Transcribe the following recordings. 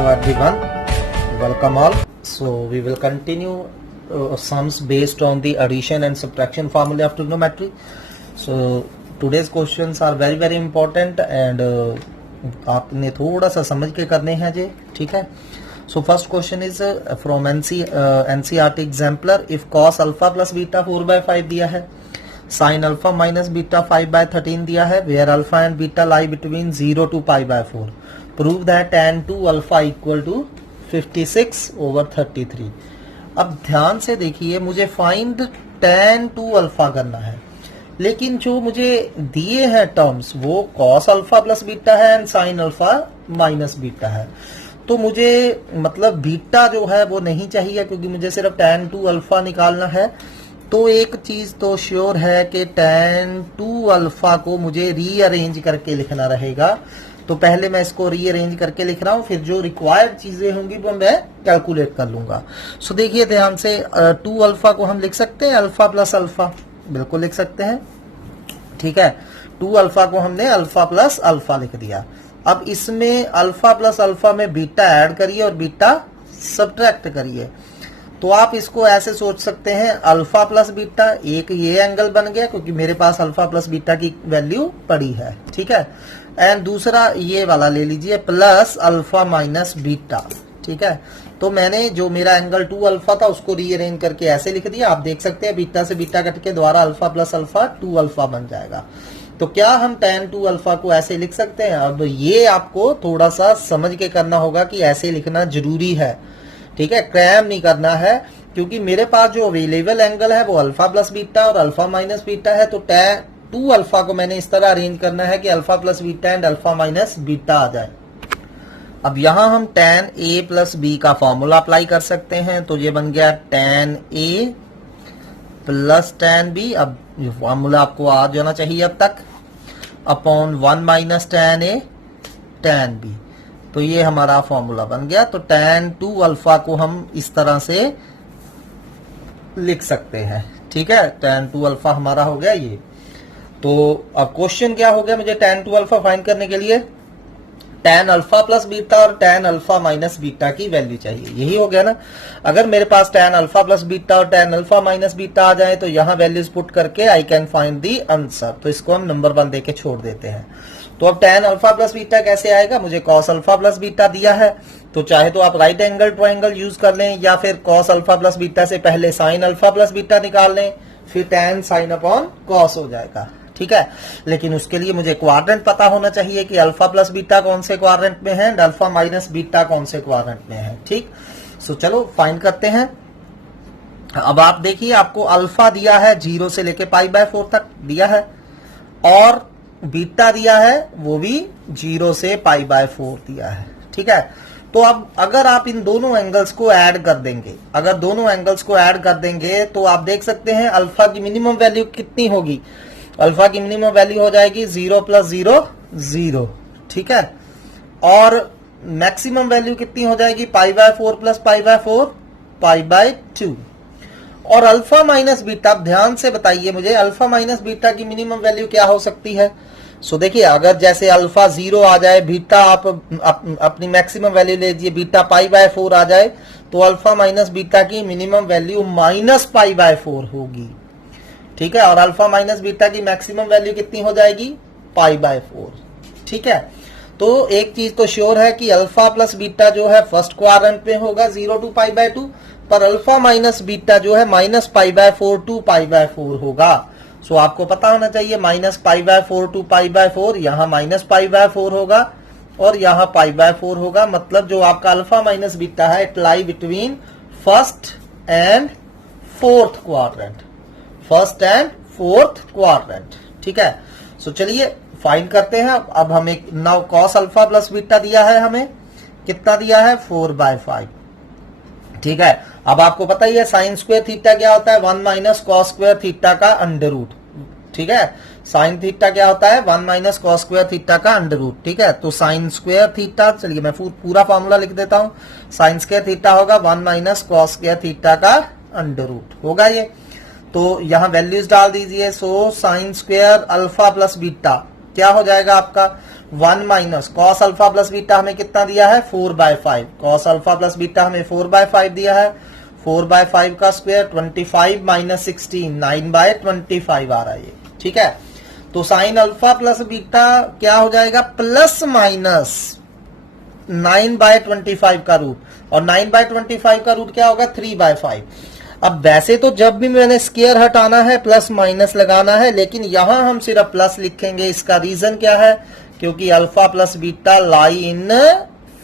Hello everyone, welcome all. So we will continue sums based on the addition and subtraction formula of trigonometry. So today's questions are very important and आपने थोड़ा सा समझ के करने हैं जी, ठीक है. So first question is from NCERT exemplar. If cos alpha plus beta 4/5 दिया है, sin alpha minus beta 5/13 दिया है, where alpha and beta lie between 0 to pi/4. Prove that tan 2 alpha equal to 56/33. अब ध्यान से देखिए, मुझे फाइंड tan 2 अल्फा करना है, लेकिन जो मुझे दिए हैं टर्म्स वो cos अल्फा प्लस बीटा है and sin alpha minus beta है. तो मुझे मतलब बीटा जो है वो नहीं चाहिए, क्योंकि मुझे सिर्फ tan 2 अल्फा निकालना है. तो एक चीज तो श्योर है कि tan 2 अल्फा को मुझे रीअरेंज करके लिखना रहेगा. तो पहले मैं इसको रीअरेंज करके लिख रहा हूं, फिर जो रिक्वायर्ड चीजें होंगी वो मैं कैलकुलेट कर लूंगा. सो देखिए ध्यान से, 2 अल्फा को हम लिख सकते हैं अल्फा प्लस अल्फा, बिल्कुल लिख सकते हैं, ठीक है. 2 अल्फा को हमने अल्फा प्लस अल्फा लिख दिया. अब इसमें अल्फा प्लस अल्फा में बीटा ऐड करिए और बीटा सब्ट्रैक्ट करिए. तो आप इसको ऐसे सोच सकते हैं, अल्फा प्लस बीटा, एक ये एंगल बन गया क्योंकि मेरे पास अल्फा प्लस बीटा की वैल्यू पड़ी है, ठीक है. एंड दूसरा ये वाला ले लीजिए, प्लस अल्फा माइनस बीटा, ठीक है. तो मैंने जो मेरा एंगल 2 अल्फा था उसको रीअरेंज करके ऐसे लिख दिया. आप देख सकते हैं बीटा से बीटा कट के द्वारा अल्फा प्लस अल्फा 2 अल्फा बन जाएगा. तो क्या हम tan 2 अल्फा को ऐसे लिख सकते हैं? अब ये आपको थोड़ा सा समझ के करना होगा कि ऐसे लिखना जरूरी है, ठीक है, क्रैम नहीं करना है, क्योंकि मेरे पास जो अवेलेबल एंगल है वो अल्फा प्लस बीटा और अल्फा माइनस बीटा है. तो tan 2 अल्फा को मैंने इस तरह अरेंज करना है कि alpha plus beta and alpha minus beta आ जाए. अब यहां हम tan a प्लस b का फॉर्मूला अप्लाई कर सकते हैं. तो ये बन गया tan a plus tan b. अब ये फॉर्मूला आपको आ जाना चाहिए अब तक, upon 1 minus tan a tan b. तो ये हमारा फॉर्मूला बन गया. तो tan 2 अल्फा को हम इस तरह से लिख सकते हैं, ठीक है. tan 2 अल्फा हमारा हो गया ये. तो अब क्वेश्चन क्या हो गया, मुझे tan 2 अल्फा फाइंड करने के लिए tan अल्फा प्लस बीटा और tan अल्फा माइनस बीटा की वैल्यू चाहिए. यही हो गया ना. अगर मेरे पास tan अल्फा प्लस बीटा और tan अल्फा माइनस बीटा आ जाए तो यहां वैल्यूज पुट करके I can find the answer. तो इसको हम नंबर 1 देके छोड़ देते हैं. तो अब tan अल्फा प्लस बीटा कैसे आएगा, मुझे cos अल्फा प्लस बीटा दिया है, तो चाहे तो आप राइट एंगल ट्रायंगल यूज कर लें, या फिर cos अल्फा प्लस बीटा से पहले sin अल्फा प्लस बीटा निकाल लें, फिर tan sin अपॉन cos हो जाएगा, ठीक है. लेकिन उसके लिए मुझे क्वाड्रेंट पता होना चाहिए कि अल्फा प्लस बीटा कौन से क्वाड्रेंट में है एंड अल्फा माइनस बीटा कौन से क्वाड्रेंट में है, ठीक. सो चलो फाइंड करते हैं. अब आप देखिए, आपको अल्फा दिया है 0 से लेके π/4 तक दिया है, और बीटा दिया है वो भी 0 से π/4 दिया है, ठीक है. तो अब अगर आप इन दोनों एंगल्स को ऐड कर देंगे, अगर दोनों एंगल्स को ऐड कर देंगे तो आप देख सकते हैं अल्फा की मिनिमम वैल्यू कितनी होगी. अल्फा की मिनिमम वैल्यू हो जाएगी 0 + 0 0, ठीक है. और मैक्सिमम वैल्यू कितनी हो जाएगी, π/4 + π/4 π/2. और अल्फा माइनस बीटा, ध्यान से बताइए मुझे, अल्फा माइनस बीटा की मिनिमम वैल्यू क्या हो सकती है. सो देखिए, अगर जैसे अल्फा 0 आ जाए, बीटा आप अपनी मैक्सिमम वैल्यू ले लीजिए, बीटा π/4 आ जाए, तो अल्फा माइनस बीटा की मिनिमम वैल्यू -π/4 होगी, ठीक है. और अल्फा माइनस बीटा की मैक्सिमम वैल्यू कितनी हो जाएगी, π/4, ठीक है. तो एक चीज तो श्योर है कि अल्फा प्लस बीटा जो है फर्स्ट क्वाड्रेंट में होगा 0 to π/2, पर अल्फा माइनस बीटा जो है -π/4 to π/4 होगा. सो आपको पता होना चाहिए -π/4 to π/4, यहाँ -π/4 होगा और यहाँ π/4 होगा. मतलब जो आपका अल्फा माइनस बीटा है, it lie between first and fourth quadrant, first and fourth quadrant, ठीक है. सो चलिए फाइंड करते हैं. अब हमें now cos alpha plus beta दिया है, हमें कितना दिया है, 4/5, ठीक है. अब आपको पता ही है साइन स्क्वायर थीटा क्या होता है, 1 माइनस कॉस स्क्वायर थीटा का अंडर रूट, ठीक है. साइन थीटा क्या होता है, 1 माइनस कॉस स्क्वायर थीटा का अंडर रूट, ठीक है. तो साइन स्क्वायर थीटा, चलिए मैं पूरा फॉर्मूला लिख देता हूं. साइन स्क्वायर थीटा होगा 1 माइनस कॉस स्क्वायर थीटा का अंडर रूट होगा ये. तो यहां वैल्यूज डाल दीजिए. So sine square alpha plus beta क्या हो जाएगा आपका, 1 minus cos alpha plus beta हमें कितना दिया है 4/5, कॉस अल्फा प्लस बीटा हमें 4/5 दिया है, 4/5 का स्क्वायर 25 माइनस 16 9/25 आ रहा है ये, ठीक है। तो साइन अल्फा प्लस बीटा क्या हो जाएगा प्लस माइनस 9/25 का रूट, और 9/25 का रूट क्या होगा 3/5। अब वैसे तो जब भी मैंने स्क्वायर हटाना है प्लस माइनस लगाना है, लेकिन यहां हम सिर्फ प्लस लिखेंगे। इसका रीजन क्या है, क्योंकि alpha plus beta lie in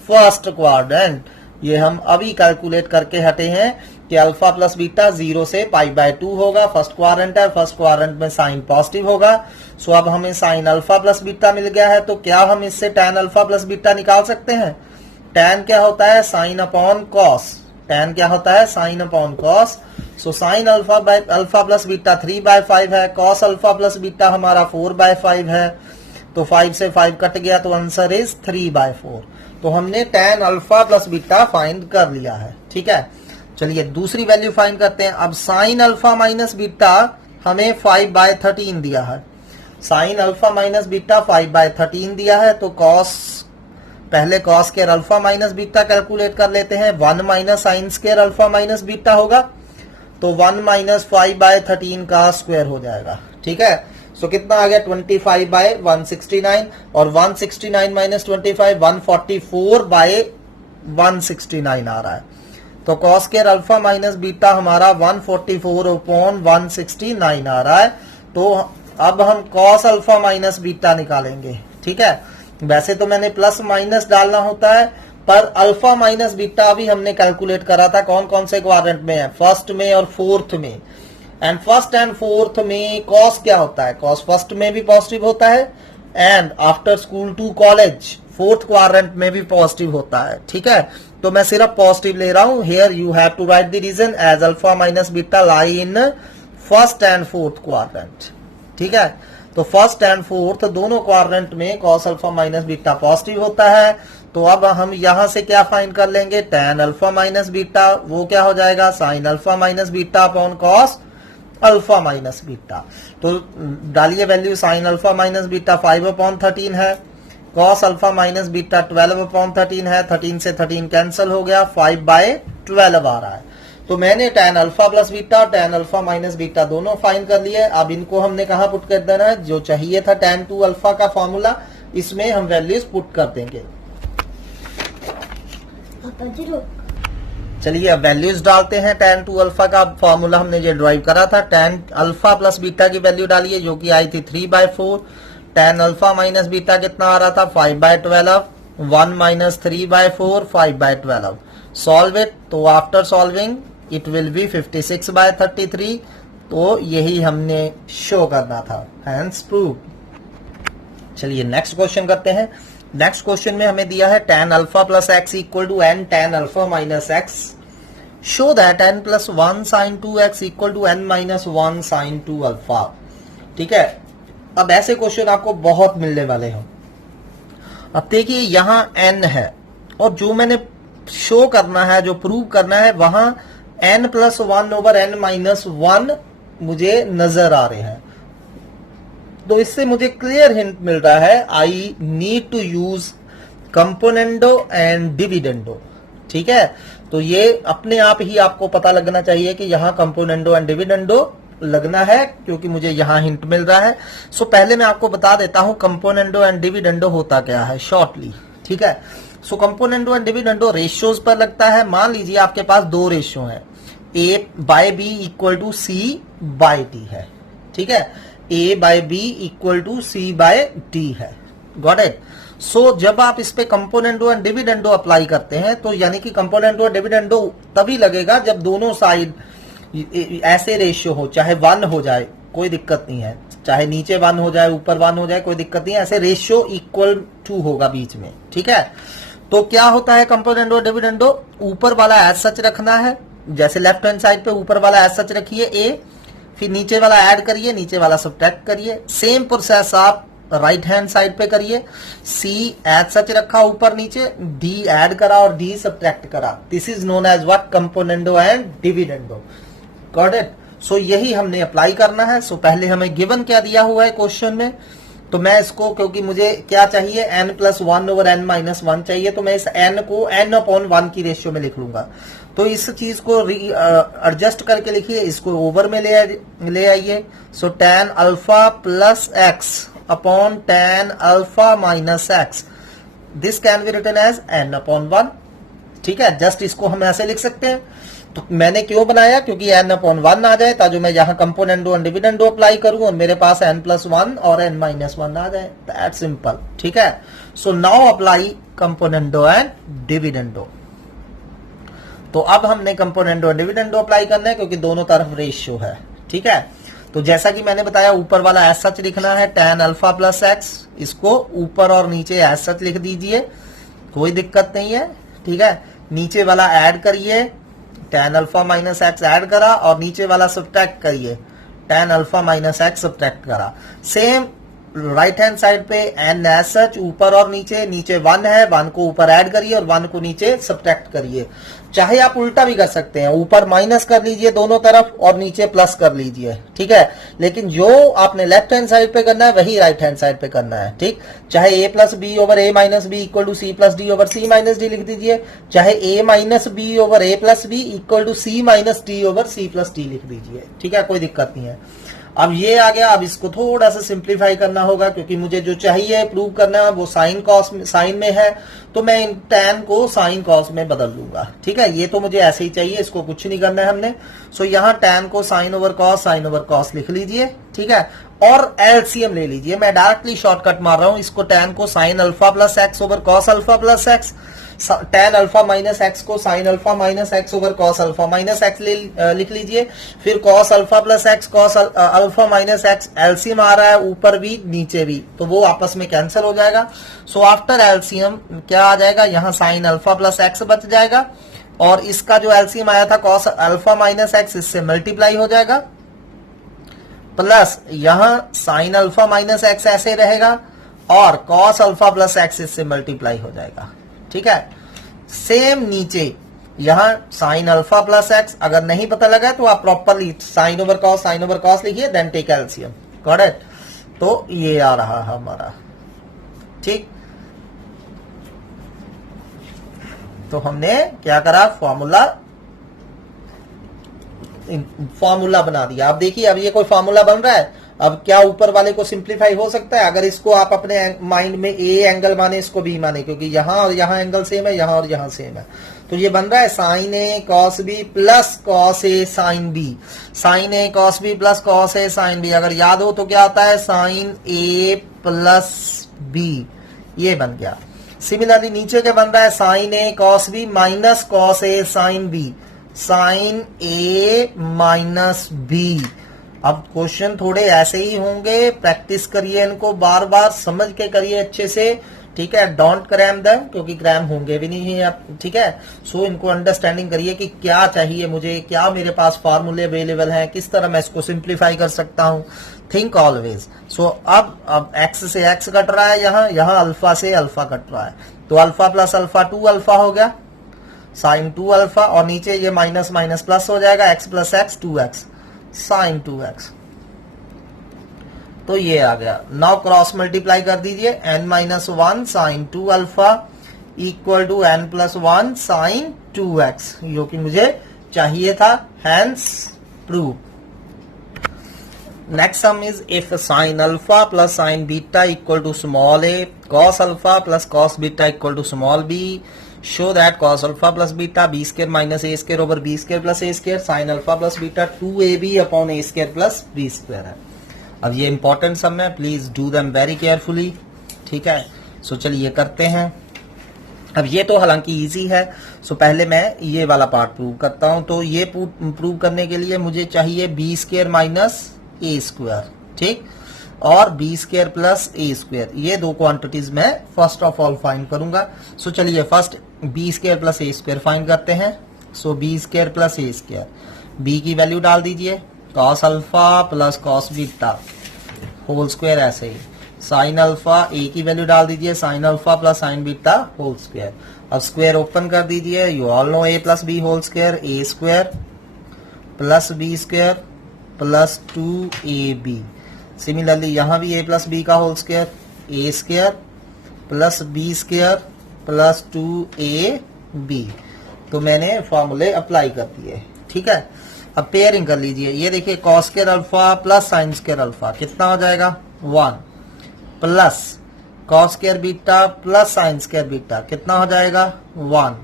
first quadrant. ये हम अभी कैलकुलेट करके हटे हैं कि अल्फा प्लस बीटा 0 से π/2 होगा, फर्स्ट क्वाड्रेंट है, फर्स्ट क्वाड्रेंट में साइन पॉजिटिव होगा। सो अब हमें साइन अल्फा प्लस बीटा मिल गया है, तो क्या हम इससे tan अल्फा प्लस बीटा निकाल सकते हैं। tan क्या होता है साइन अपॉन कॉस, tan क्या होता है sine upon cos. So sine alpha plus beta 3/5 है, कॉस अल्फा प्लस बीटा हमारा 4/5 है, तो 5 से 5 कट गया, तो आंसर इज 3/4। तो हमने tan alpha plus beta find कर लिया है, ठीक है। चलिए दूसरी वैल्यू फाइंड करते हैं। अब साइन अल्फा माइनस बीटा हमें 5/13 दिया है, साइन अल्फा माइनस बीटा 5/13 दिया है, तो कॉस पहले cos square alpha minus beta calculate कर लेते हैं। 1 minus sine square alpha minus beta होगा, तो 1 माइनस 5/13 का स्क्वायर हो जाएगा, ठीक है। सो कितना आ गया 25/169, और 169 माइनस 25 144/169 आ रहा है। तो cos square alpha minus beta हमारा 144/169 आ रहा है। तो अब हम कॉस अल्फा माइनस बीटा निकालेंगे, ठीक है। वैसे तो मैंने प्लस माइनस डालना होता है, पर अल्फा माइनस बीटा अभी हमने कैलकुलेट करा था कौन कौन से क्वाड्रेंट में है, फर्स्ट में और फोर्थ में। एंड फर्स्ट एंड फोर्थ में कॉस क्या होता है, कॉस फर्स्ट में भी पॉजिटिव होता है, and after school to college fourth quadrant में भी पॉजिटिव होता है, ठीक है। तो मैं सिर्फ पॉजिटिव ले रहा हूं। Here you have to write the region as alpha minus beta lie in first and fourth quadrant, ठीक है। तो फर्स्ट एंड फोर्थ दोनों क्वाड्रेंट में cos alpha minus beta positive होता है। तो अब हम यहां से क्या फाइंड कर लेंगे tan अल्फा माइनस बीटा, वो क्या हो जाएगा sign alpha minus beta upon cos alpha minus beta. तो डालिए value, sign alpha minus beta 5/13 है, कॉस अल्फा माइनस बीटा 12/13 है, 13 से 13 कैंसिल हो गया, 5/12 आ रहा है। तो मैंने tan अल्फा प्लस बीटा और tan अल्फा माइनस बीटा दोनों फाइंड कर लिए। अब इनको हमने कहा पुट कर देना है, जो चाहिए था tan 2 अल्फा का फॉर्मूला, इसमें हम वैल्यूज पुट कर देंगे। चलिए अब वैल्यूज डालते हैं। tan 2 अल्फा का फॉर्मूला हमने जो ड्राइव करा था, tan अल्फा प्लस बीटा की वैल्यू डालिए जो कि आई थी 3/4, tan अल्फा माइनस बीटा कितना आ रहा था 5/12, 1 माइनस 3/4 5/12। सॉल्व इट, तो after solving it will be 56/33। तो यही हमने शो करना था, हैंस प्रूव। चलिए नेक्स्ट क्वेश्चन करते हैं। नेक्स्ट क्वेश्चन में हमें दिया है tan alpha plus x equal to n tan alpha minus x, show that n plus 1 sine 2x equal to n minus 1 sine 2 alpha, ठीक है। अब ऐसे क्वेश्चन आपको बहुत मिलने वाले हैं। अब देखिए यहां n है, और जो मैंने शो करना है, जो प्रूव करना है, वहां n plus 1 over n minus 1 मुझे नजर आ रहे हैं। तो इससे मुझे क्लियर हिंट मिल रहा है, I need to use componendo and dividendo, ठीक है। तो ये अपने आप ही आपको पता लगना चाहिए कि यहां कंपोनेंडो एंड डिविडेंडो लगना है, क्योंकि मुझे यहां हिंट मिल रहा है। सो पहले मैं आपको बता देता हूं कंपोनेंडो एंड डिविडेंडो होता क्या है शॉर्टली, ठीक है। सो कंपोनेंडो एंड डिविडेंडो रेशियोज पर लगता है। मान लीजिए आपके पास दो रेशियो है, a/b इक्वल टू c/d है, ठीक है। a/b इक्वल टू c/d है, गॉट इट। सो जब आप इस पे कंपोनेंडो एंड डिविडेंडो अप्लाई करते हैं, तो यानी कि कंपोनेंडो और डिविडेंडो तभी लगेगा जब दोनों साइड ऐसे रेशियो हो, चाहे 1 हो जाए कोई दिक्कत नहीं है, चाहे नीचे 1 हो जाए ऊपर 1 हो जाए कोई दिक्कत नहीं है, ऐसे रेशियो इक्वल टू होगा बीच में, ठीक है। तो क्या होता है कंपोनेंडो और डिविडेंडो, ऊपर वाला एज सच रखना है, जैसे लेफ्ट हैंड साइड पे ऊपर वाला एज सच रखिए a, फिर नीचे वाला ऐड करिए, नीचे वाला सब्ट्रैक्ट करिए। सेम प्रोसेस आप राइट हैंड साइड पे करिए, c एज सच रखा ऊपर नीचे, d ऐड करा और d सब्ट्रैक्ट करा। This is known as what componendo and dividendo, got it. So यही हमने अप्लाई करना है। सो पहले हमें गिवन क्या दिया हुआ है क्वेश्चन में, तो मैं इसको, क्योंकि मुझे क्या चाहिए, n plus one over n minus one चाहिए, तो मैं इस n को n अपॉन वन की रेशियो में लिख लूंगा। तो इस चीज को एडजस्ट करके लिखिए, इसको ओवर में ले आइए। So tan alpha plus x upon tan alpha minus x, this can be written as n upon one. ठीक है, जस्ट इसको हम ऐसे लिख सकते हैं। तो मैंने क्यों बनाया, क्योंकि n अपॉन वन आ जाए, ताकि मैं जहां कंपोनेंडो और डिविडेंडो अप्लाई करूं और मेरे पास n प्लस वन और n माइनस वन आ जाए। That simple. ठीक है, so now apply componendo and dividendo. तो अब हमने कंपोनेंडो और डिविडेंडो अप्लाई करना है, क्योंकि दोनों तरफ रेशियो है। ठीक है, तो जैसा कि मैंने बताया, ऊपर वाला एज सच लिखना है tan अल्फा प्लस एक्स, इसको ऊपर और नीचे एज सच लिख दीजिए, कोई दिक्कत नहीं है। ठीक है, नीचे वाला ऐड करिए, tan alpha minus x add करा, और नीचे वाला सब्ट्रैक्ट करिए, tan alpha minus x subtract करा। सेम राइट हैंड साइड पे एन एज सच, ऊपर और नीचे, नीचे वन है, वन को ऊपर ऐड करिए और वन को नीचे सब्ट्रैक्ट करिए। चाहे आप उल्टा भी कर सकते हैं, ऊपर माइनस कर लीजिए दोनों तरफ और नीचे प्लस कर लीजिए। ठीक है, लेकिन जो आपने लेफ्ट हैंड साइड पे करना है वही राइट हैंड साइड पे करना है। ठीक, चाहे a plus B over a minus B equal to C plus D over C minus D लिख दीजिए, चाहे a minus B over a plus B equal to C minus D over C plus D लिख दीजिए। ठीक है, कोई दिक्कत नहीं है। अब ये आ गया, अब इसको थोड़ा सा सिंप्लीफाई करना होगा, क्योंकि मुझे जो चाहिए प्रूव करना है वो साइन कॉस साइन में है, तो मैं इन tan को साइन कॉस में बदल लूंगा। ठीक है, ये तो मुझे ऐसे ही चाहिए, इसको कुछ नहीं करना है हमने। सो यहाँ tan को साइन ओवर कॉस लिख लीजिए। ठीक है, और एलसीएम ले लीजिए। मैं डायरेक्टली शॉर्टकट मार रहा हूं, इसको tan को sine alpha plus x over cos alpha plus x, tan alpha minus x को sine alpha minus x over cos alpha minus x लिख लीजिए। फिर cos alpha plus x cos alpha minus x, LCM आ रहा है ऊपर भी नीचे भी, तो वो आपस में कैंसिल हो जाएगा। सो आफ्टर एलसीएम क्या आ जाएगा, यहाँ साइन अल्फा प्लस एक्स बच जाएगा, और इसका जो एलसीएम आया था कॉस अल्फा माइनस एक्स, इससे मल्टीप्लाई हो जाएगा, प्लस यहाँ साइन अल्फा माइनस एक्स ऐसे रहेगा, और कॉस अल्फा प्लस एक्स इससे मल्टीप्लाई हो जाएगा। ठीक है, सेम नीचे यहां साइन अल्फा प्लस एक्स, अगर नहीं पता लगा तो आप प्रॉपरली साइन ओवर कॉस लिखिए, then take LCM. Got it? तो ये आ रहा है हमारा। ठीक, तो हमने क्या करा, फॉर्मूला बना दिया। अब देखिए, अब ये कोई फॉर्मूला बन रहा है, अब क्या ऊपर वाले को सिंप्लीफाई हो सकता है? अगर इसको आप अपने माइंड में ए एंगल माने, इसको बी माने, क्योंकि यहां और यहां एंगल सेम है, यहां और यहां सेम है, तो ये बन रहा है sign A cos B plus cos A sine B. Sign A cos B plus cos A sine B, अगर याद हो तो क्या आता है, साइन ए प्लस बी, ये बन गया। सिमिलरली नीचे क्या बन रहा है, sign A cos b minus cos A sine B, sign A minus B. अब क्वेश्चन थोड़े ऐसे ही होंगे, प्रैक्टिस करिए इनको, बार बार समझ के करिए अच्छे से। ठीक है, डोंट क्रैम देम, क्योंकि क्रैम होंगे भी नहीं है आप। ठीक है, सो इनको अंडरस्टैंडिंग करिए कि क्या चाहिए मुझे, क्या मेरे पास फार्मूले अवेलेबल हैं, किस तरह मैं इसको सिंप्लीफाई कर सकता हूं। Think always. सो अब एक्स से एक्स कट रहा है, यहाँ अल्फा से अल्फा कट रहा है, तो अल्फा प्लस अल्फा 2 अल्फा हो गया, साइन 2 अल्फा, और नीचे ये माइनस माइनस प्लस हो जाएगा, x plus x 2x sign 2x। तो ये आ गया। नाउ क्रॉस मल्टीप्लाई कर दीजिए, n minus 1 sine 2 alpha equal to n plus 1 sine 2x, जो कि मुझे चाहिए था, hence proved. Next sum is if sine alpha plus sine beta equal to small a, cos alpha plus cos beta equal to small b, show that cos alpha plus beta b square minus a square over b square plus a square sin alpha plus beta 2ab upon a square plus b square है। अब ये important सम है, please do them very carefully. ठीक है, so चलिए करते हैं। अब ये तो हालांकि इजी है, सो पहले मैं ये वाला पार्ट प्रूव करता हूं। तो ये प्रूव करने के लिए मुझे चाहिए बी स्क्वायर माइनस ए स्क्वायर, ठीक, और बी स्क्वायर प्लस ए स्क्वायर, ये दो क्वांटिटीज मैं फर्स्ट ऑफ ऑल फाइंड करूंगा। सो चलिए फर्स्ट बी स्क्वायर प्लस ए स्क्वायर फाइंड करते हैं। सो बी स्क्वायर प्लस ए स्क्वायर, बी की वैल्यू डाल दीजिए, cos alpha plus cos beta whole square, ऐसे ही साइन अल्फा, ए की वैल्यू डाल दीजिए, sine alpha plus sine beta whole square. अब स्क्वायर ओपन कर दीजिए, you all know A plus B whole square, A square plus B square plus 2ab। Similarly यहां भी a प्लस बी का whole square, ए square plus B square plus 2ab। तो मैंने फॉर्मूले apply कर दिए, ठीक है। अब पेयरिंग कर लीजिए, ये देखिए cos square alpha plus sign square alpha कितना हो जाएगा 1 plus cos square beta plus sign square beta कितना हो जाएगा 1,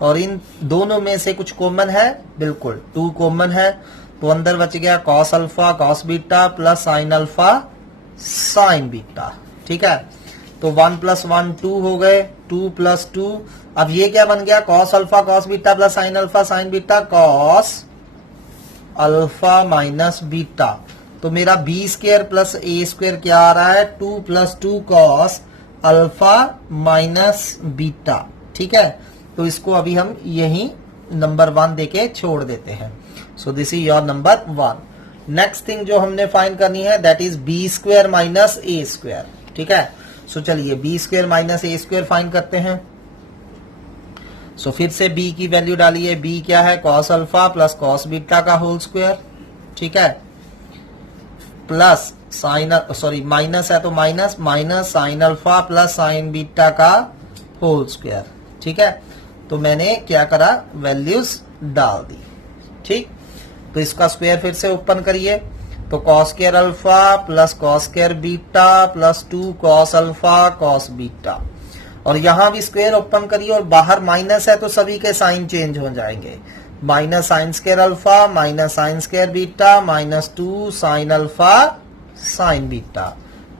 और इन दोनों में से कुछ कॉमन है, बिल्कुल 2 कॉमन है, तो अंदर बच गया cos alpha cos beta plus sign alpha sine beta, ठीक है। तो 1 प्लस 1 2 हो गए, 2 प्लस 2, अब ये क्या बन गया cos alpha cos beta plus sign alpha sine beta cos alpha minus beta. तो मेरा बी स्क्वायर प्लस ए स्क्वायर क्या आ रहा है 2 plus 2 cos alpha minus beta, ठीक है। तो इसको अभी हम यही नंबर 1 देके छोड़ देते हैं। So this is your number 1। Next thing जो हमने फाइंड करनी है that is B square minus A square, ठीक है। सो चलिए बी स्क्वायर माइनस ए स्क्वायर फाइंड करते हैं। सो फिर से b की वैल्यू डालिए, b क्या है cos alpha plus cos beta का होल स्क्वायर, ठीक है, प्लस साइन सॉरी माइनस है तो minus minus sign alpha plus sine beta का होल स्क्वायर, ठीक है। तो मैंने क्या करा वैल्यूज डाल दी, ठीक। तो इसका स्क्वायर फिर से ओपन करिए, तो cos square alpha plus cos square beta plus 2 cos alpha cos beta, और यहां भी स्क्वायर ओपन करिए और बाहर माइनस है तो सभी के साइन चेंज हो जाएंगे, minus sine square alpha minus sine square beta minus 2 sign alpha sine beta.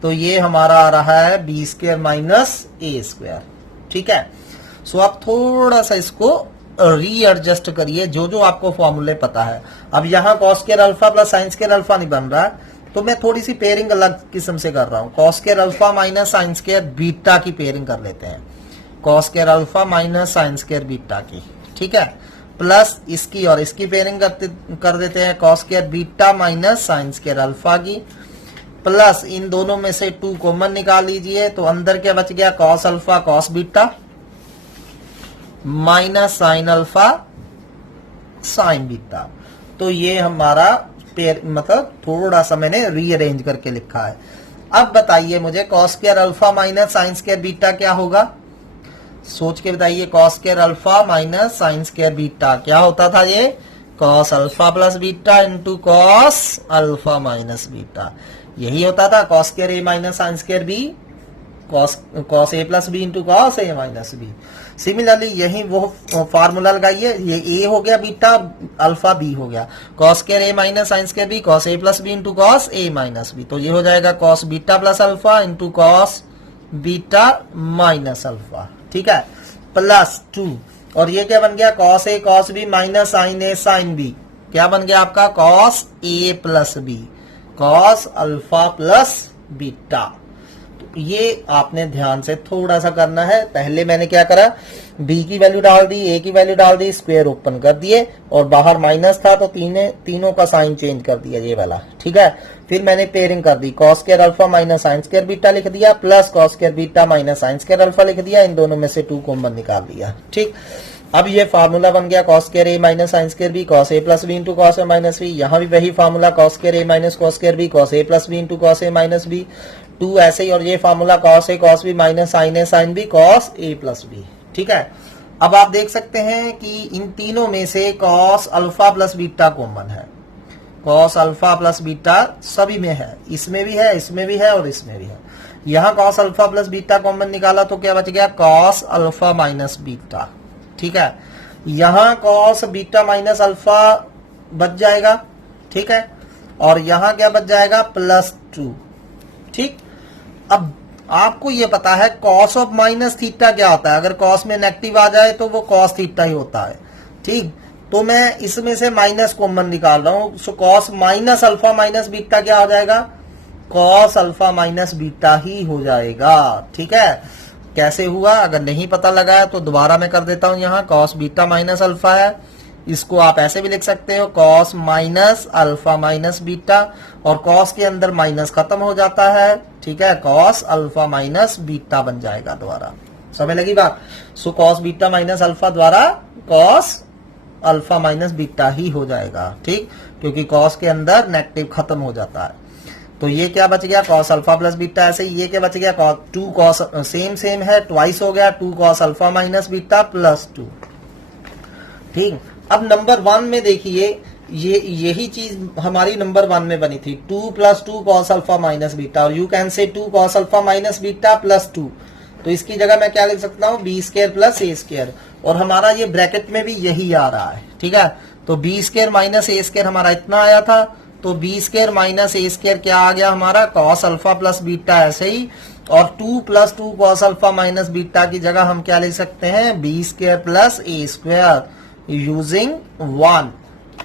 तो ये हमारा आ रहा है बी स्क्वायर माइनस ए स्क्वायर, ठीक है। सो आप थोड़ा सा इसको रीएडजस्ट करिए जो जो आपको फॉर्मूले पता है। अब यहाँ cos square alpha plus sign square alpha नहीं बन रहा है, तो मैं थोड़ी सी पेयरिंग अलग किस्म से कर रहा हूं, cos square alpha minus sine square beta की पेयरिंग कर लेते हैं, cos square alpha minus sine square beta की, ठीक है, प्लस इसकी और इसकी पेयरिंग कर देते हैं cos square beta minus sine square alpha की, प्लस इन दोनों में से 2 कॉमन निकाल लीजिए, तो अंदर क्या बच गया cos alpha cos beta minus sign alpha sine beta. तो ये हमारा पेयर मतलब थोड़ा सा मैंने रीअरेंज करके लिखा है। अब बताइए मुझे cos square alpha minus sine square beta क्या होगा, सोच के बताइए। Cos square alpha minus sine square beta क्या होता था, ये cos alpha plus beta into cos alpha minus beta, यही होता था cos square a minus sine square b cos a plus b into cos a minus b. Similarly यही वो formula लगाइए, ये ए हो गया बीटा अल्फा बी हो गया, cos square a minus sine square b cos a plus b into cos a minus b, तो ये हो जाएगा cos beta plus alpha into cos beta minus alpha, ठीक है, प्लस 2, और ये क्या बन गया cos a cos b minus sine a sine b, क्या बन गया आपका cos a plus b cos alpha plus beta. ये आपने ध्यान से थोड़ा सा करना है। पहले मैंने क्या करा b की वैल्यू डाल दी, a की वैल्यू डाल दी, स्क्वायर ओपन कर दिए, और बाहर माइनस था तो तीनों का साइन चेंज कर दिया ये वाला, ठीक है। फिर मैंने पेयरिंग कर दी, cos square alpha minus sine square beta लिख दिया, plus cos square beta minus sine square alpha लिख दिया, इन दोनों में से 2 कॉमन निकाल दिया, ठीक। अब ये फार्मूला बन गया cos square a minus sine square b cos a plus b into cos a minus b. यहाँ भी वही formula cos square a minus cos square b cos a plus b into cos a minus b, 2 ऐसे ही, और ये formula cos a cos b minus sine a sine b cos a plus b, ठीक है। अब आप देख सकते हैं कि इन तीनों में से cos alpha plus beta common है, कॉस अल्फा प्लस बीटा सभी में है, इसमें भी है, इसमें भी है और इसमें भी है। यहाँ cos alpha plus beta common निकाला तो क्या बच गया कॉस अल्फा माइनस बीटा, ठीक है। यहाँ कॉस बीटा माइनस अल्फा बच जाएगा, ठीक है, और यहाँ क्या बच जाएगा प्लस 2, ठीक। अब आपको ये पता है कॉस ऑफ माइनस थीटा क्या होता है, अगर कॉस में नेगेटिव आ जाए तो वो कॉस थीटा ही होता है, ठीक। तो मैं इसमें से माइनस कॉमन निकाल रहा हूं, so cos minus alpha minus beta क्या हो जाएगा कॉस अल्फा माइनस बीटा ही हो जाएगा, ठीक है। कैसे हुआ अगर नहीं पता लगा है तो दोबारा मैं कर देता हूं, यहाँ कॉस बीटा माइनस अल्फा है, इसको आप ऐसे भी लिख सकते हो cos minus alpha minus beta, और कॉस के अंदर माइनस खत्म हो जाता है, ठीक है, कॉस अल्फा माइनस बीटा बन जाएगा दोबारा, समझ लगी बात। So cos beta minus alpha द्वारा कॉस अल्फा माइनस बीटा ही हो जाएगा, ठीक, क्योंकि कॉस के अंदर नेगेटिव खत्म हो जाता है। तो ये क्या बच गया, कॉस अल्फा प्लस बीटा। ऐसे ही ये क्या बच गया, टू कॉस, सेम है, ट्वाइस हो गया, two cos alpha minus beta plus 2। ठीक, अब नंबर 1 में देखिए यही चीज हमारी नंबर 1 में बनी थी, 2 plus 2 cos alpha minus beta, और you can say 2 cos alpha minus beta plus 2। तो इसकी जगह मैं क्या लिख सकता हूँ, बी स्क्वायर प्लस ए स्क्वायर, और हमारा ये ब्रैकेट में भी यही आ रहा है। ठीक है, तो बी स्क्वायर माइनस ए स्क्वायर हमारा इतना आया था, तो बी स्क्वायर माइनस ए स्क्वायर क्या आ गया हमारा, कॉस अल्फा प्लस बीटा। ऐसे ही, और 2 plus 2 cos alpha minus beta की जगह हम क्या लिख सकते हैं, बी स्क्वायर प्लस ए स्क्वायर यूजिंग 1।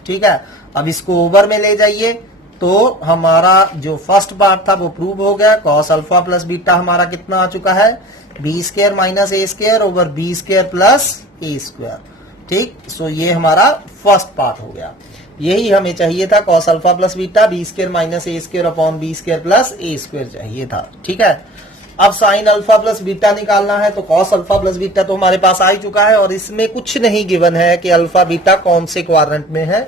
ठीक है, अब इसको ओवर में ले जाइए, तो हमारा जो फर्स्ट पार्ट था वो प्रूव हो गया। कॉस अल्फा प्लस बीटा हमारा कितना आ चुका है, बी स्क्वायर माइनस ए square over b square plus ए स्क्वायर। ठीक, सो ये हमारा फर्स्ट पार्ट हो गया। यही हमें चाहिए था, cos alpha plus beta b square minus ए square upon b square plus ए स्क्वायर चाहिए था। ठीक है, अब साइन अल्फा प्लस बीटा निकालना है, तो कॉस अल्फा प्लस बीटा तो हमारे पास आ ही चुका है, और इसमें कुछ नहीं गिवन है कि अल्फा बीटा कौन से क्वाड्रेंट में है।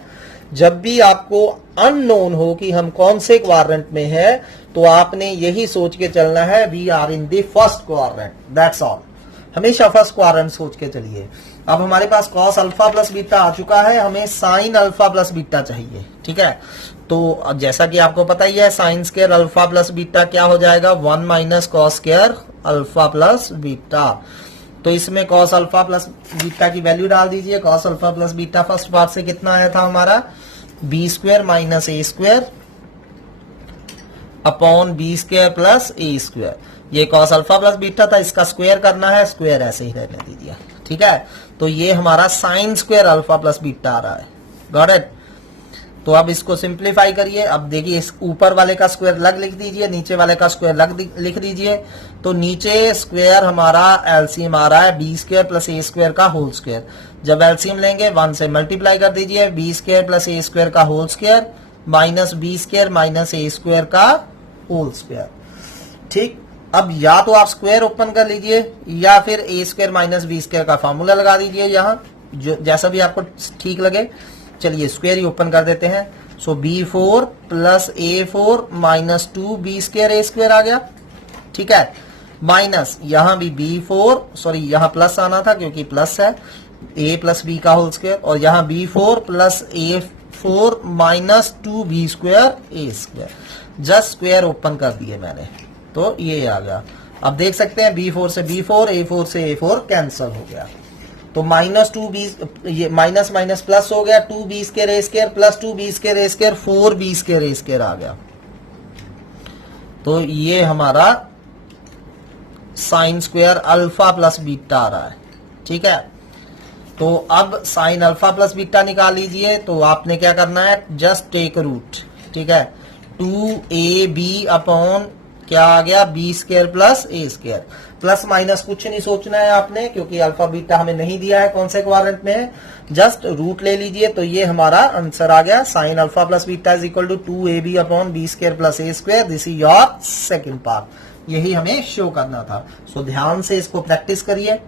जब भी आपको अननोन हो कि हम कौन से क्वाड्रेंट में है, तो आपने यही सोच के चलना है, we are in the first quadrant, that's all. हमेशा फर्स्ट क्वाड्रेंट सोच के चलिए। अब हमारे पास कॉस अल्फा प्लस बीटा आ चुका है, हमें साइन अल्फा प्लस बीटा चाहिए। ठीक है, तो जैसा कि आपको पता ही है, sine square alpha plus beta क्या हो जाएगा, 1 minus cos square alpha plus beta. तो इसमें कॉस अल्फा प्लस बीटा की वैल्यू डाल दीजिए। Cos alpha plus beta first part से कितना आया था हमारा, बी स्क्वायर माइनस ए square upon b square plus ए स्क्वायर। ये कॉस अल्फा प्लस बीटा था, इसका स्क्वायर करना है, स्क्वायर ऐसे ही रहने दीजिए। ठीक है, तो ये हमारा sine square alpha plus beta आ रहा है। Got it. तो अब इसको सिंप्लीफाई करिए। अब देखिए, इस ऊपर वाले का स्क्वायर अलग लिख दीजिए, नीचे वाले का स्क्वायर अलग लिख दीजिए। तो नीचे स्क्वायर हमारा एलसीएम आ रहा है बी स्क्वायर प्लस ए स्क्वायर का होल स्क्वायर। जब एलसीएम लेंगे 1 से मल्टीप्लाई कर दीजिए, बी स्क्वायर प्लस ए स्क्वायर का whole square minus b square minus ए स्क्वायर का होल स्क्वायर। ठीक, अब या तो आप स्क्वायर ओपन कर लीजिए, या फिर ए स्क्वायर माइनस बी स्क्वायर का फॉर्मूला लगा दीजिए, यहाँ जो जैसा भी आपको ठीक लगे। चलिए स्क्वायर ही ओपन कर देते हैं। So b4 plus a4 minus 2 b square ए स्क्वायर आ गया। ठीक है, माइनस यहाँ भी b4, सॉरी यहाँ प्लस आना था क्योंकि प्लस है, a प्लस बी का होल स्क्वायर, और यहाँ b4 plus a4 minus 2 b square ए स्क्वायर। जस्ट स्क्वायर ओपन कर दिए मैंने, तो ये आ गया। अब देख सकते हैं b4 से b4, a4 से a4 कैंसल हो गया, तो माइनस 2b, ये माइनस माइनस प्लस हो गया, 2b स्क्वायर ए स्क्वायर प्लस 2b स्क्वायर ए स्क्वायर 4b स्क्वायर ए स्क्वायर आ गया। तो ये हमारा sine square alpha plus beta आ रहा है। ठीक है, तो अब साइन अल्फा प्लस बीटा निकाल लीजिए। तो आपने क्या करना है, जस्ट टेक रूट। ठीक है, 2ab अपॉन क्या आ गया, बी स्क्वायर प्लस ए स्क्वायर। प्लस माइनस कुछ नहीं सोचना है आपने, क्योंकि अल्फा बीटा हमें नहीं दिया है कौन से क्वाड्रेंट में है। जस्ट रूट ले लीजिए, तो ये हमारा आंसर आ गया, sine alpha plus beta is equal to 2ab upon b square plus A square. This is your second part. यही हमें शो करना था। सो ध्यान से इसको प्रैक्टिस करिए।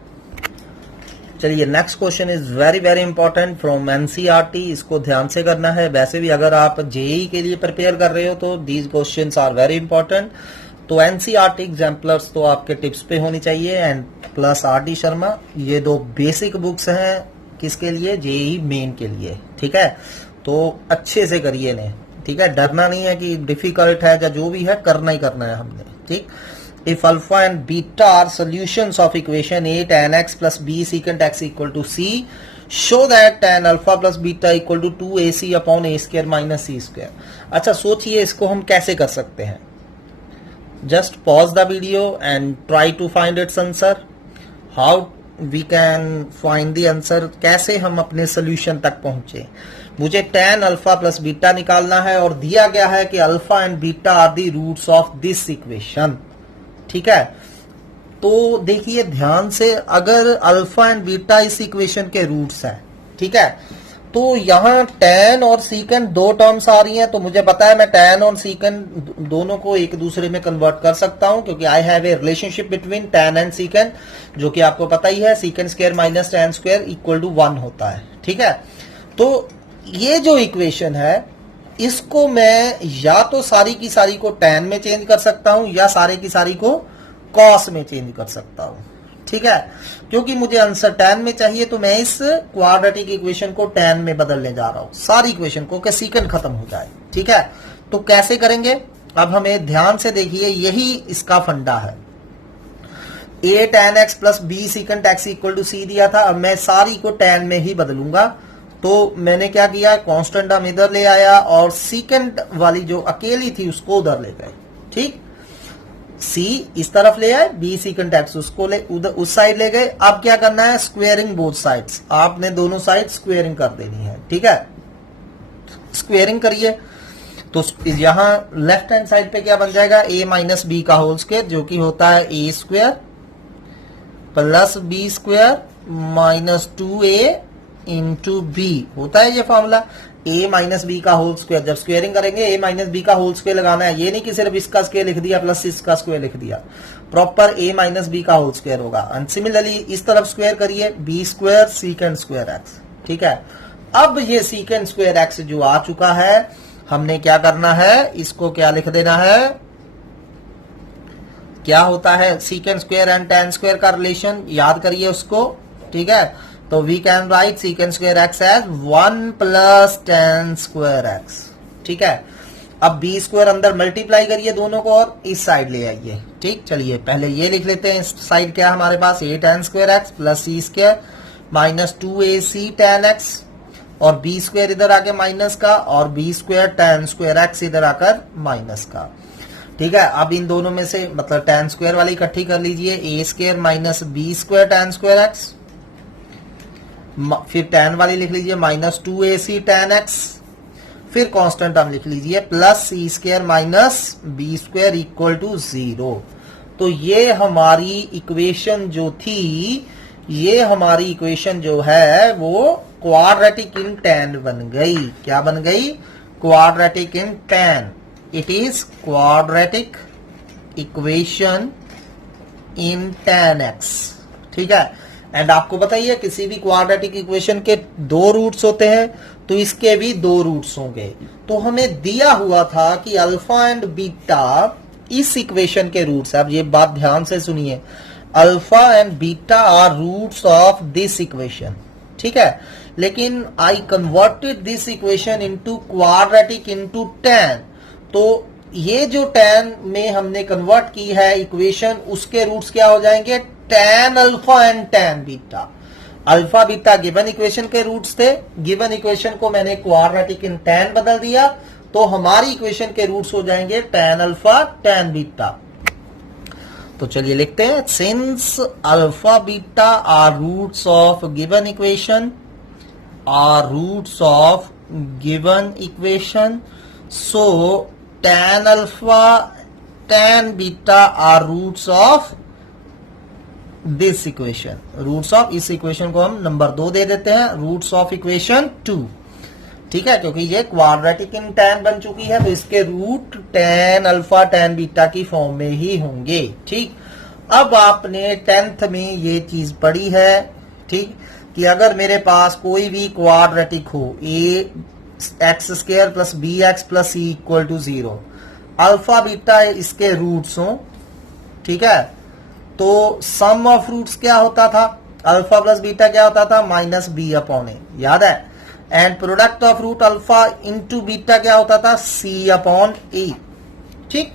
चलिए next question is very very important from NCERT. इसको ध्यान से करना है। वैसे भी अगर आप जेईई के लिए प्रिपेयर कर रहे हो तो these questions are very important. तो एनसीईआरटी एग्जाम्पलर्स तो आपके टिप्स पे होनी चाहिए, and plus R D Sharma, ये 2 बेसिक बुक्स हैं किसके लिए, जेईई मेन के लिए। ठीक है, तो अच्छे से करिए इन्हें। ठीक है, डरना नहीं है कि डिफिकल्ट है या जो भी है, करना ही करना है हमने। ठीक, if alpha and beta are solutions of equation a tan x plus b secant x equal to c, show that tan alpha plus beta equal to 2ac upon a square minus c square। अच्छा सोचिए इसको हम कैसे कर सकते हैं। Just pause the video and try to find its answer. How we can find the answer? कैसे हम अपने solution तक पहुंचे। मुझे tan alpha plus beta निकालना है, और दिया गया है कि alpha and beta are the roots of this equation। ठीक है, तो देखिए ध्यान से, अगर अल्फा एंड बीटा इस इक्वेशन के रूट्स हैं, ठीक है, तो यहाँ tan और secant 2 टर्म्स आ रही हैं, तो मुझे पता है मैं tan और secant दोनों को एक दूसरे में कन्वर्ट कर सकता हूं, क्योंकि I have a relationship between tan and secant, जो कि आपको पता ही है, secant square minus tan square equal to 1 होता है। ठीक है, तो ये जो इक्वेशन है इसको मैं या तो सारी की सारी को tan में चेंज कर सकता हूं या सारे की सारी को cos में चेंज कर सकता हूं, ठीक है। क्योंकि मुझे आंसर tan में चाहिए तो मैं इस क्वाड्रेटिक इक्वेशन को tan में बदलने जा रहा हूं, सारी इक्वेशन को, कि सीकेंड खत्म हो जाए, ठीक है। तो कैसे करेंगे, अब हमें ध्यान से देखिए, यही इसका फंडा है। a tan x plus b secant x equal to c दिया था, अब मैं सारी को tan में ही बदलूंगा। तो मैंने क्या किया, कांस्टेंट हम इधर ले आया और सीकेंट वाली जो अकेली थी उसको उधर ले गए, ठीक। c इस तरफ ले आए, b सीकेंट x उसको ले उधर उस साइड ले गए। अब क्या करना है, स्क्वेयरिंग बोथ साइड्स, आपने दोनों साइड स्क्वेयरिंग कर देनी है, ठीक है। स्क्वेयरिंग करिए तो यहां लेफ्ट हैंड साइड पे क्या बन जाएगा, a माइनस बी का होल स्क्वायर, जो कि होता है a square plus B square minus 2a into b, होता है ये फॉर्मूला। a माइनस बी का होल स्क्वायर, जब स्क्वेयरिंग करेंगे a माइनस बी का होल स्क्वायर लगाना है, ये नहीं कि सिर्फ इसका स्क्वायर लिख दिया प्लस इसका स्क्वायर लिख दिया, प्रॉपर a माइनस बी का होल स्क्वायर होगा। एंड सिमिलरली इस तरफ स्क्वायर करिए, b स्क्वायर सीकेंड स्क्वायर x, ठीक है। अब ये सीकेंड स्क्वायर x जो आ चुका है, हमने क्या करना है, इसको क्या लिख देना है, क्या होता है secant square and tan square का रिलेशन, याद करिए उसको, ठीक है। तो we can write secant square x as 1 plus tan square x, ठीक है। अब b स्क्वायर अंदर मल्टीप्लाई करिए दोनों को और इस साइड ले आइए, ठीक। चलिए पहले ये लिख लेते हैं, इस साइड क्या है हमारे पास, a tan square x plus c square minus 2ac tan x, और b स्क्वायर इधर आके माइनस का, और b square tan square x इधर आकर माइनस का, ठीक है। अब इन दोनों में से मतलब tan स्क्वायर वाली इकट्ठी कर लीजिए, a square minus b square tan square x, फिर tan वाली लिख लीजिए माइनस 2ac tan x, फिर कांस्टेंट टर्म लिख लीजिए plus c square minus b square equal to 0। तो ये हमारी इक्वेशन जो थी, ये हमारी इक्वेशन जो है वो क्वाड्रेटिक इन tan बन गई। क्या बन गई, quadratic in tan। It is quadratic equation in tan x, ठीक है। एंड आपको बताइए किसी भी क्वाड्रेटिक इक्वेशन के दो रूट्स होते हैं, तो इसके भी दो रूट्स होंगे। तो हमें दिया हुआ था कि अल्फा एंड बीटा इस इक्वेशन के रूट्स है। अब ये बात ध्यान से सुनिए, alpha and beta are roots of this equation, ठीक है। लेकिन I converted this equation into quadratic into tan। तो ये जो tan में हमने कन्वर्ट की है इक्वेशन, उसके रूट्स क्या हो जाएंगे, tan alpha and tan beta. Alpha beta given equation के रूट्स थे, गिवन इक्वेशन को मैंने क्वाड्रेटिक इन tan बदल दिया, तो हमारी इक्वेशन के रूट्स हो जाएंगे tan अल्फा tan बीटा। तो चलिए लिखते हैं, since alpha beta are roots of given equation, are roots of given equation, so tan alpha tan beta are roots of this equation. Roots of इस equation को हम number 2 दे देते हैं, roots of equation 2, ठीक है। क्योंकि ये क्वाड्रेटिक इन tan बन चुकी है, तो इसके root tan alpha tan beta की फॉर्म में ही होंगे, ठीक। अब आपने 10th में ये चीज पढ़ी है, ठीक, कि अगर मेरे पास कोई भी क्वाड्रेटिक हो, a x square plus b x plus c equal to 0, alpha beta इसके रूट्स हो, ठीक है। तो सम ऑफ रूट्स क्या होता था, अल्फा प्लस बीटा क्या होता था, माइनस बी अपॉन ए, याद है। And product of root alpha into beta क्या होता था, सी अपॉन ए, ठीक।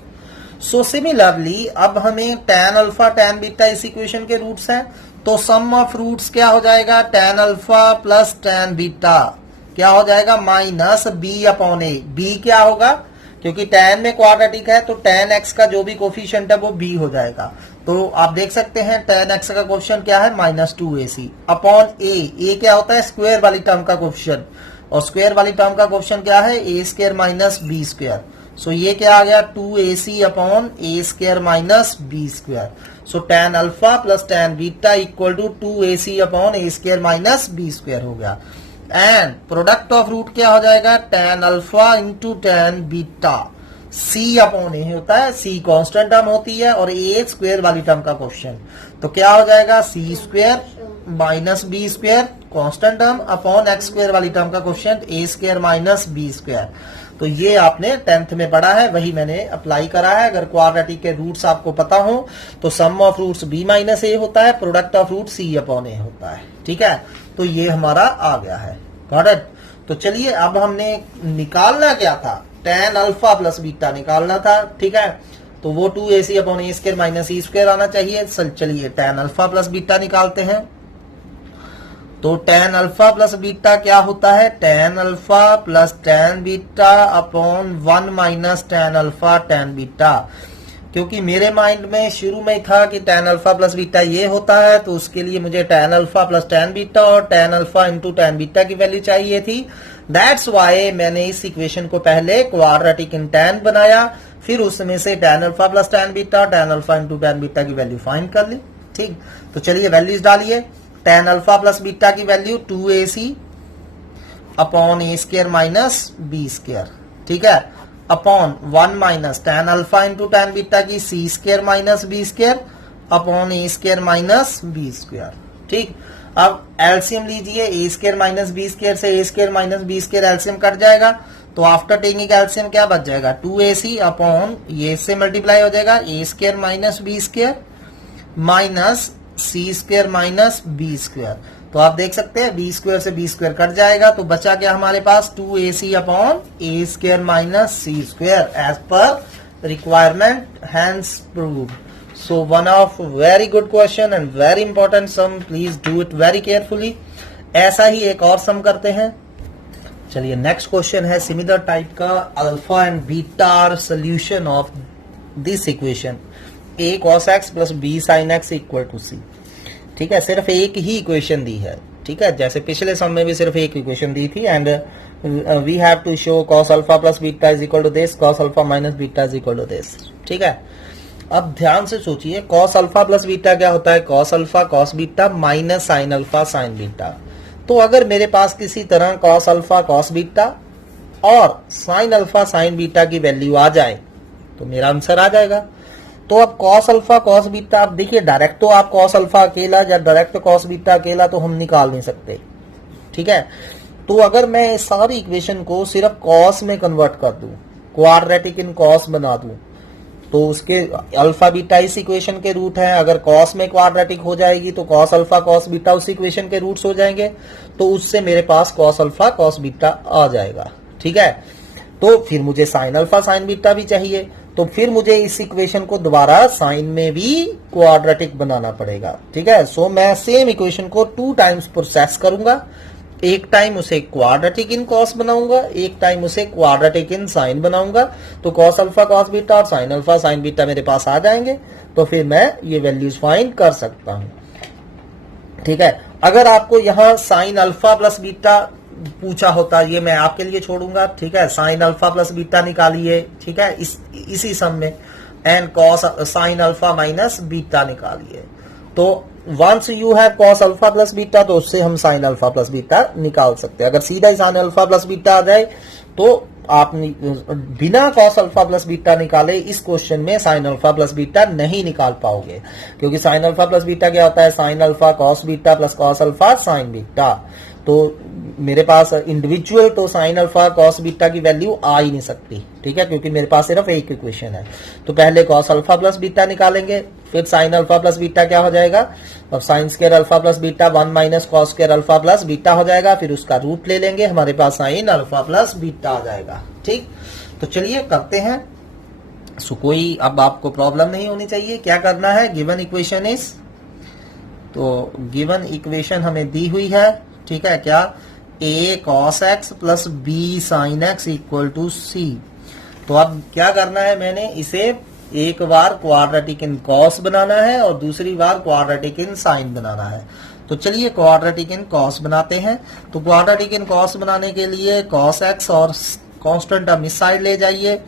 सो सिमिलरली अब हमें tan अल्फा tan बीटा इस इक्वेशन के रूट्स हैं, तो सम ऑफ रूट्स क्या हो जाएगा, tan alpha plus tan beta क्या हो जाएगा, माइनस बी अपॉन ए। बी क्या होगा, क्योंकि tan में क्वाड्रेटिक है तो tan x का जो भी कोफिशिएंट है वो b हो जाएगा। तो आप देख सकते हैं tan x का कोफिशिएंट क्या है, माइनस 2ac अपॉन a क्या होता है, स्क्वायर वाली टर्म का कोफिशिएंट, और स्क्वायर वाली टर्म का कोफिशिएंट क्या है, a square minus b square. So ये क्या आ गया, 2ac upon a square minus b square. So tan alpha plus tan beta equal to 2ac upon a square minus b square हो गया। एंड प्रोडक्ट ऑफ रूट क्या हो जाएगा, tan alpha into tan beta, c upon a होता है, c constant term होती है और a स्क्वायर वाली टर्म का क्वेश्चन, तो क्या हो जाएगा, c square minus b square constant term upon x square वाली टर्म का question a square minus b square. तो ये आपने 10th में पढ़ा है, वही मैंने अप्लाई करा है। अगर क्वाड्रेटिक के रूट्स आपको पता हो तो sum of roots b minus a होता है, product of root c upon a होता है। ठीक है, तो ये हमारा आ गया है। Got it. तो चलिए अब हमने निकालना क्या था, tan अल्फा प्लस बीटा निकालना था। ठीक है, तो वो 2ac upon a square minus E square आना चाहिए। चलिए tan अल्फा प्लस बीटा निकालते हैं। तो tan अल्फा प्लस बीटा क्या होता है, tan alpha plus tan beta upon 1 minus tan alpha tan beta. क्योंकि मेरे माइंड में शुरू में था कि tan अल्फा प्लस बीटा ये होता है, तो उसके लिए मुझे tan alpha plus tan beta और tan alpha into tan beta की वैल्यू चाहिए थी। दैट्स वाई मैंने इस इक्वेशन को पहले क्वाड्रेटिक इन tan बनाया, फिर उसमें से tan alpha plus tan beta, tan alpha into tan beta की वैल्यू फाइंड कर ली। ठीक, तो चलिए वैल्यूज डालिए। tan अल्फा प्लस बीटा की value 2ac upon a square minus b square. ठीक है, upon 1 minus tan alpha into tan beta की c square minus b square upon a square minus b square. ठीक, अब LCM लीजिए, a square minus b square से a square minus b square LCM cut जाएगा, तो after taking LCM क्या बच जाएगा, 2ac अपॉन ये से मल्टीप्लाई हो जाएगा a square minus b square minus c square minus b square. तो आप देख सकते हैं बी स्क्वायर से बी स्क्वायर कट जाएगा, तो बचा क्या हमारे पास 2ac upon a square minus c square as पर requirement, hence proved. So one of very good question and very important sum, please do it very carefully। ऐसा ही एक और सम करते हैं। चलिए नेक्स्ट क्वेश्चन है सिमिलर टाइप का, alpha and beta are solution of this equation a cos x plus b sin x equal to c। ठीक है, सिर्फ एक ही इक्वेशन दी है। ठीक है, जैसे पिछले सम में भी सिर्फ एक इक्वेशन दी थी, and we have to show cos alpha plus beta is equal to this, cos alpha minus beta is equal to this. ठीक है, अब ध्यान से सोचिए, cos अल्फा प्लस बीटा क्या होता है, cos alpha cos beta minus sin alpha sin beta. तो अगर मेरे पास किसी तरह cos अल्फा cos बीटा और sin अल्फा sin बीटा की वैल्यू आ जाए तो मेरा आंसर आ जाएगा। तो अब cos अल्फा cos बीटा, आप देखिए डायरेक्ट तो आप cos अल्फा अकेला या डायरेक्ट cos बीटा अकेला तो हम निकाल नहीं सकते। ठीक है, तो अगर मैं इस सारी इक्वेशन को सिर्फ cos में कन्वर्ट कर दूं, क्वाड्रेटिक इन cos बना दूं, तो उसके अल्फा बीटा इस इक्वेशन के रूट है। अगर cos में क्वाड्रेटिक हो जाएगी तो cos अल्फा cos बीटा उस इक्वेशन के रूट्स हो जाएंगे, तो उससे मेरे पास cos अल्फा cos बीटा आ जाएगा। ठीक है, तो फिर मुझे sin अल्फा sin बीटा भी चाहिए, तो फिर मुझे इस इक्वेशन को दोबारा साइन में भी क्वाड्रेटिक बनाना पड़ेगा। ठीक है, सो मैं सेम इक्वेशन को 2 टाइम्स प्रोसेस करूंगा। एक टाइम उसे क्वाड्रेटिक इन कॉस बनाऊंगा, एक टाइम उसे क्वाड्रेटिक इन साइन बनाऊंगा, तो कॉस अल्फा कॉस बीटा और साइन अल्फा साइन बीटा मेरे पास आ जाएंगे, तो फिर मैं ये वैल्यूज फाइंड कर सकता हूं। ठीक है, अगर आपको यहां साइन अल्फा प्लस बीटा पूछा होता, ये मैं आपके लिए छोड़ूंगा। ठीक है, साइन अल्फा प्लस बीटा निकालिए। ठीक है, इसी सम में and cos sine alpha minus beta निकालिए। तो once you have cos alpha plus beta, तो उससे हम sin अल्फा प्लस बीटा निकाल सकते हैं। अगर सीधा ही sin अल्फा प्लस बीटा आ जाए तो आप बिना cos अल्फा प्लस बीटा निकाले इस क्वेश्चन में sin अल्फा प्लस बीटा नहीं निकाल पाओगे, क्योंकि sin अल्फा प्लस बीटा क्या होता है, sin alpha cos beta plus cos alpha sin beta. तो मेरे पास इंडिविजुअल तो sin अल्फा cos बीटा की वैल्यू आ ही नहीं सकती। ठीक है, क्योंकि मेरे पास सिर्फ एक इक्वेशन है। तो पहले cos अल्फा प्लस बीटा निकालेंगे, फिर sin अल्फा प्लस बीटा क्या हो जाएगा, अब sin square alpha plus beta 1 minus cos square alpha plus beta हो जाएगा, फिर उसका रूट ले लेंगे, हमारे पास sin अल्फा प्लस बीटा आ जाएगा। ठीक, तो चलिए करते हैं। सो कोई अब आपको प्रॉब्लम नहीं होनी चाहिए। क्या करना है, गिवन इक्वेशन इज, तो गिवन इक्वेशन हमें दी हुई है। ठीक है, क्या a cos x plus b sin x equal to c। तो अब क्या करना है, मैंने इसे एक बार क्वाड्रेटिक इन cos बनाना है और दूसरी बार क्वाड्रेटिक इन sin बनाना है। तो चलिए क्वाड्रेटिक इन cos बनाते हैं। तो क्वाड्रेटिक इन cos बनाने के लिए cos x और कांस्टेंट टर्म इस साइड ले जाइए,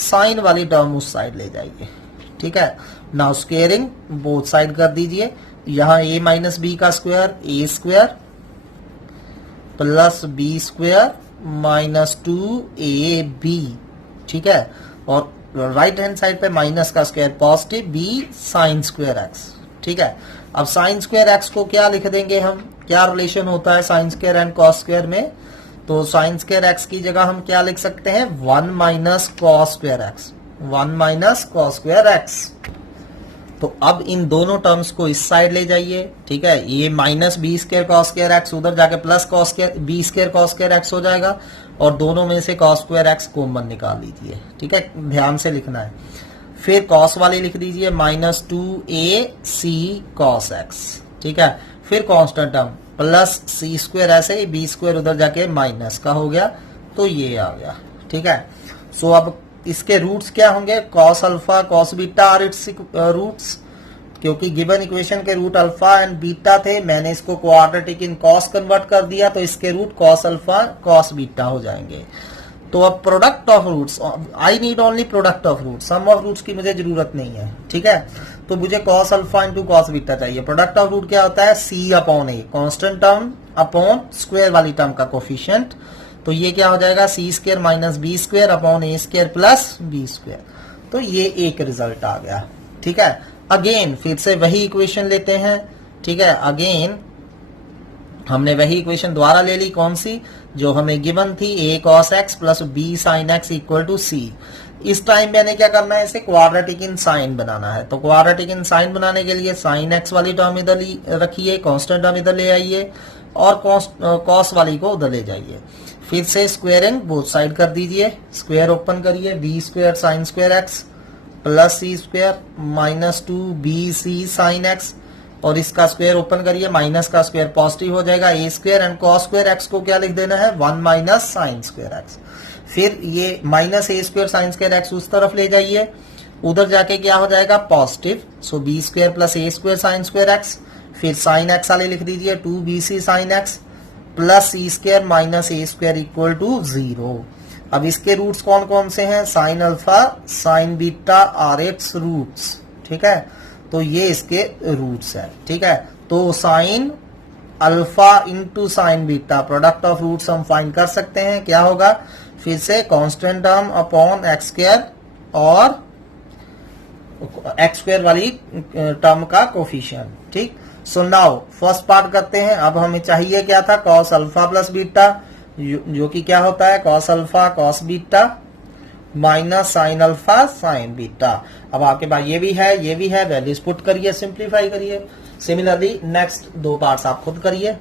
sin वाली टर्म उस साइड ले जाइए। ठीक है, नाउ स्क्वेयरिंग बोथ साइड कर दीजिए। यहाँ a माइनस बी का square a square plus B square minus 2ab। ठीक है, और राइट हैंड साइड पे माइनस का square positive b sine square x। ठीक है, अब साइन स्क्वायर x को क्या लिख देंगे हम, क्या रिलेशन होता है sine square and cos square में, तो साइन स्क्वायर एक्स की जगह हम क्या लिख सकते हैं, 1 minus cos square x, 1 minus cos square x. तो अब इन दोनों टर्म्स को इस साइड ले जाइए, ठीक है, ये minus b square cos square x उधर जाके plus cos square b square cos square x हो जाएगा, और दोनों में से कॉस स्क्वायर एक्स कॉमन निकाल लीजिए, ठीक है, ध्यान से लिखना है। फिर कॉस वाली लिख दीजिए माइनस 2ac कॉस एक्स, ठीक है, फिर constant term plus c square, ऐसे ही बी स्क्वायर उधर जाके माइनस का हो गया, तो ये आ गया, ठीक है। सो अब इसके रूट्स क्या होंगे, cos alpha cos beta are its roots, क्योंकि गिवन इक्वेशन के रूट अल्फा एंड बीटा थे, मैंने इसको क्वाड्रेटिक इन कॉस कन्वर्ट कर दिया, तो इसके root cos alpha cos beta हो जाएंगे। तो अब product of roots, I need only product of roots, sum of roots की मुझे जरूरत नहीं है, ठीक है। तो मुझे cos alpha into cos beta चाहिए। प्रोडक्ट ऑफ रूट क्या होता है, c upon a, constant term upon square वाली टर्म का कोफिशिएंट, तो ये क्या हो जाएगा, c square minus b square upon a square plus B square, तो ये एक रिजल्ट आ गया, ठीक है। अगेन फिर से वही इक्वेशन लेते हैं, ठीक है, अगेन हमने वही इक्वेशन दोबारा ले ली, कौन सी, जो हमें गिवन थी, a cos x plus b sin x equal to c। इस टाइम मैंने क्या करना है, इसे क्वाड्रेटिक इन साइन बनाना है। तो क्वाड्रेटिक इन साइन बनाने के लिए साइन x वाली टर्म इधर रखिए, कांस्टेंट टर्म इधर ले आइए, और कॉस वाली को उधर ले जाइए। फिर से स्क्वायरिंग बोथ साइड कर दीजिए, स्क्वायर ओपन करिए, b square sine square x plus c square minus 2bc sine x, और इसका स्क्वायर ओपन करिए, माइनस का स्क्वायर पॉजिटिव हो जाएगा, a square and cos square x को क्या लिख देना है, 1 माइनस साइन स्क्वायर एक्स। फिर ये माइनस ए स्क्वायर साइन स्क्वायर एक्स उस तरफ ले जाइए, उधर जाके क्या हो जाएगा, positive, so B square plus ए स्क्वायर साइन स्क्वायर एक्स। फिर साइन एक्स वाले लिख दीजिए 2bc sine x plus c square minus A square equal to 0। अब इसके रूट्स कौन कौन से हैं, sine alpha sine beta are x roots, ठीक है, तो ये इसके रूट्स है, ठीक है। तो sine alpha into sine beta, product of roots हम फाइंड कर सकते हैं, क्या होगा, फिर से constant term upon x square और एक्स स्क्वायर वाली टर्म का कोफिशिएंट, ठीक। सो नाउ फर्स्ट पार्ट करते हैं। अब हमें चाहिए क्या था, कॉस अल्फा प्लस बीटा, जो कि क्या होता है, cos alpha cos beta minus sign alpha sine beta. अब आपके पास ये भी है, वैल्यूज पुट करिए, सिंप्लीफाई करिए। सिमिलरली नेक्स्ट दो पार्ट्स आप खुद करिए।